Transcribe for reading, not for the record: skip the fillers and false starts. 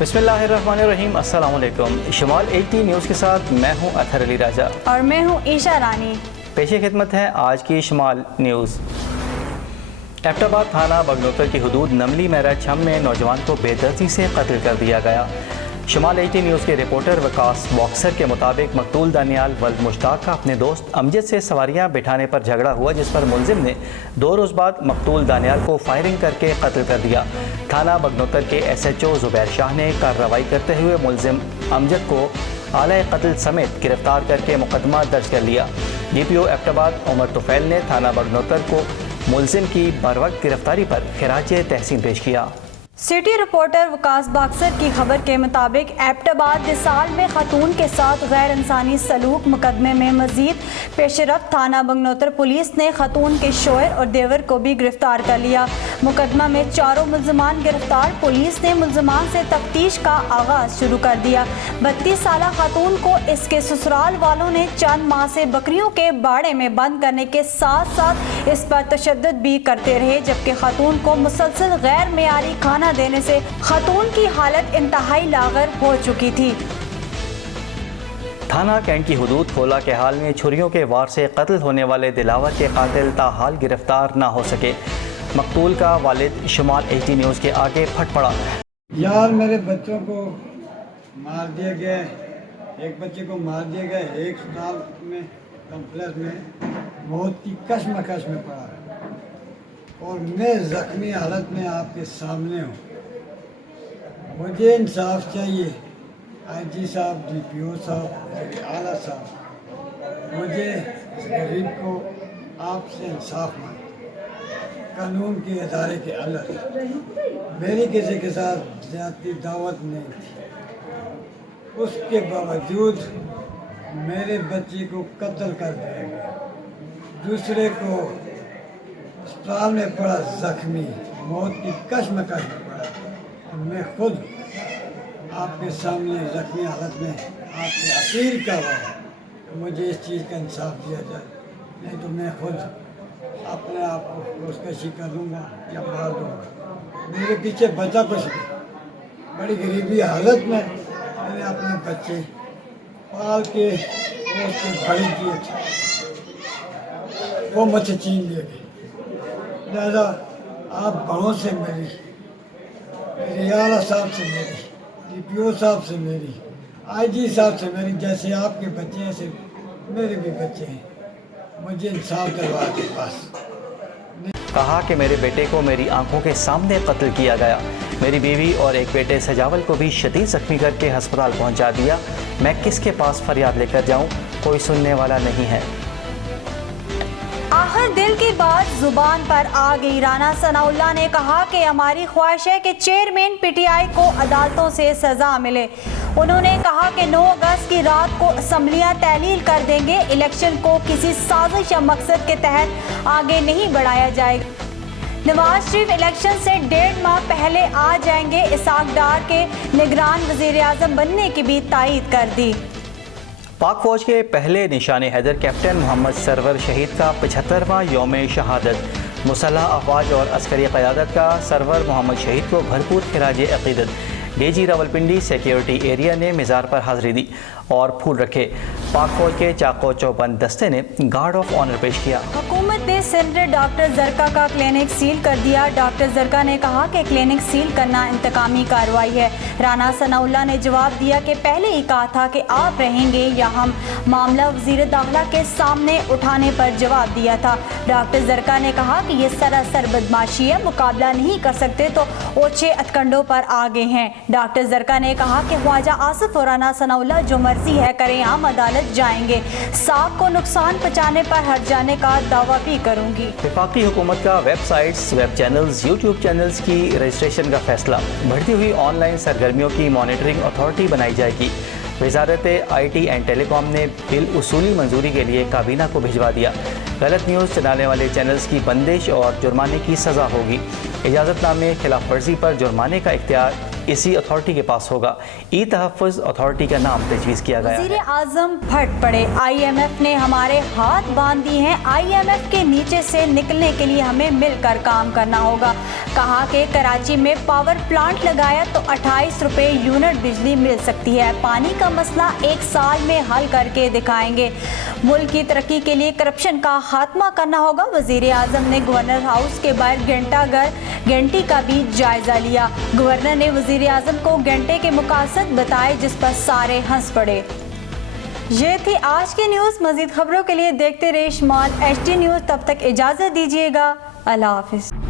बिस्मिल्लाहिर्रहमानिर्रहीम, अस्सलाम वालेकुम। शमाल 80 न्यूज़ के साथ मैं हूं अतहर अली राजा और मैं हूं ईशा रानी। पेश खिदमत है आज की शमाल न्यूज़। एबटाबाद थाना बगनोतर की हदूद नमली मेरा छम में नौजवान को बेदर्दी से कत्ल कर दिया गया। शमाल 80 न्यूज़ के रिपोर्टर वकास बॉक्सर के मुताबिक मकतूल दानियाल वल्द मुश्ताक का अपने दोस्त अमजद से सवारियां बिठाने पर झगड़ा हुआ, जिस पर मुलजिम ने 2 रोज़ बाद मकतूल दानियाल को फायरिंग करके कत्ल कर दिया। थाना बगनोतर के SHO ज़ुबैर शाह ने कार्रवाई करते हुए मुलजिम अमजद को आला कत्ल समेत गिरफ्तार करके मुकदमा दर्ज कर लिया। DPO एबटाबाद उमर तुफैल ने थाना बगनोतर को मुलजिम की बरवक्त गिरफ्तारी पर खिराज तहसीन पेश किया। सिटी रिपोर्टर वकास बॉक्सर की खबर के मुताबिक एबटाबाद दिसाल में खातून के साथ गैर इंसानी सलूक मुकदमे में मजीद पेशरफ्त थाना बगनोतर पुलिस ने खातून के शोहर और देवर को भी गिरफ्तार कर लिया। मुकदमा में 4 मुलजमान गिरफ्तार। पुलिस ने मुलजमान से तफ्तीश का आगाज शुरू कर दिया। 32 साला खातून को इसके ससुराल वालों ने चंद माह से बकरियों के बाड़े में बंद करने के साथ साथ इस पर तशद्दुद भी करते रहे, जबकि खातून को मुसलसल गैर मेयारी खाना देने से खातून की हालत इंतहाई लागर हो चुकी थी। थाना कैंट की हदूद खोला के हाल में छुरियों के वार से कत्ल होने वाले दिलावर के कातिल ताहाल गिरफ्तार ना हो सके। मकतूल का वालिद शमाल 80 न्यूज़ के आगे फट पड़ा। यार मेरे बच्चों को मार दिया गया, एक बच्चे को मार दिया गया, एक अस्पताल में कम्प्लेक्स में मौत की कश्मकश में पड़ा और मैं ज़ख्मी हालत में आपके सामने हूँ। मुझे इंसाफ चाहिए। IG साहब, DPO साहब, आला साहब, मुझे इस गरीब को आपसे इंसाफ मांगे। कानून के अदारे के अंदर मेरी किसी के साथ ज़्यादती दावत नहीं थी, उसके बावजूद मेरे बच्चे को कत्ल कर दिया गया। दूसरे को अस्पताल में पड़ा ज़ख्मी, मौत की कश्मकश में पड़ा। मैं खुद आपके सामने ज़ख्मी हालत में आपसे अपील कर रहा हूँ, मुझे इस चीज़ का इंसाफ दिया जाए, नहीं तो मैं खुद अपने आप को खुदकशी कर लूँगा या मार दूँगा। मेरे पीछे बचा कुछ नहीं। बड़ी गरीबी हालत में मैंने अपने बच्चे पाल के उसको बड़ी किए थे, वो मुझसे छीन लिए गए। लिहाजा आप बड़ों से मेरी आला साहब से मेरी, DPO साहब से मेरी, IG साहब से मेरी, जैसे आपके बच्चे हैं ऐसे मेरे भी बच्चे हैं, मुझे इंसाफ दिलवा के पास। कहा कि मेरे बेटे को मेरी आंखों के सामने कत्ल किया गया। मेरी बीवी और एक बेटे सजावल को भी शदीद जख्मी करके अस्पताल पहुंचा दिया। मैं किसके पास फरियाद लेकर जाऊं? कोई सुनने वाला नहीं है। आखिर दिल की बात जुबान पर आ गई। राना सनाउल्लाह ने कहा कि हमारी ख्वाहिश है कि चेयरमैन PTI को अदालतों से सजा मिले। उन्होंने कहा कि 9 अगस्त की रात को असम्बलियां तहलील कर देंगे। इलेक्शन को किसी साजिश या मकसद के तहत आगे नहीं बढ़ाया जाएगा। नवाज शरीफ इलेक्शन से 1.5 माह पहले आ जाएंगे। इसाक डार के निगरान वजीर आज़म बनने की भी तायीद कर दी। पाक फौज के पहले निशाने हैदर कैप्टन मोहम्मद सरवर शहीद का 75वां यौम शहादत। मुसल्ह अफवाज और अस्करी क़यादत का सरवर मोहम्मद शहीद को भरपूर खिराज अक़ीदत। DG रावलपिंडी सिक्योरिटी एरिया ने मिज़ार पर हाज़िरी दी और फूल रखे। पाक फौज के चाको चौबंद दस्ते ने गार्ड ऑफ ऑनर पेश किया। हुकूमत ने सेनेटर डॉक्टर जरका का क्लिनिक सील कर दिया। डॉक्टर जरका ने कहा कि क्लिनिक सील करना इंतकामी कार्रवाई है। राना सनाउल्लाह ने जवाब दिया कि पहले ही कहा था कि आप रहेंगे या हम। मामला वजीर दाखिला के सामने उठाने पर जवाब दिया था। डॉक्टर जरका ने कहा कि ये सरासर बदमाशी है, मुकाबला नहीं कर सकते तो ओछे हथकंडों पर आगे हैं। डॉक्टर जरका ने कहा कि ख्वाजा आसिफ और राना सनाउल्लाह जो मर्जी है करें, हम अदालत जाएंगे। साहब को नुकसान पहुँचाने पर हट जाने का दावा भी करूंगी। वफाकी हुकूमत का websites, web channels, YouTube channels की रजिस्ट्रेशन का फैसला। बढ़ती हुई ऑनलाइन सरगर्मियों की मॉनिटरिंग अथॉरिटी बनाई जाएगी। वजारत IT एंड टेलीकॉम ने बिल उसूली मंजूरी के लिए काबीना को भिजवा दिया। गलत न्यूज़ चलाने वाले चैनल्स की बंदिश और जुर्माने की सज़ा होगी। इजाज़तनामे खिलाफ वर्जी पर जुर्माने का इख्तियार इसी अथॉरिटी के पास होगा। ई तहफ़्फ़ुज़ अथॉरिटी का नाम तजवीज़ किया गया है। वज़ीर आज़म फट पड़े, IMF ने हमारे हाथ बांध दिए हैं, IMF के नीचे से निकलने के लिए हमें मिलकर काम करना होगा। कहा कि कराची में पावर प्लांट लगाया तो 28 रुपये यूनिट बिजली मिल सकती है। पानी का मसला 1 साल में हल करके दिखाएंगे। मुल्क की तरक्की के लिए करप्शन का खात्मा करना होगा। वज़ीर आज़म ने गवर्नर हाउस के बाहर घंटी का भी जायजा लिया। गवर्नर ने वज़ीर आज़म को घंटे के मुकासद बताए, जिस पर सारे हंस पड़े। ये थी आज की न्यूज़। मज़ीद खबरों के लिए देखते रहिए शमाल HD न्यूज़। तब तक इजाज़त दीजिएगा। अल्लाह हाफ़िज़।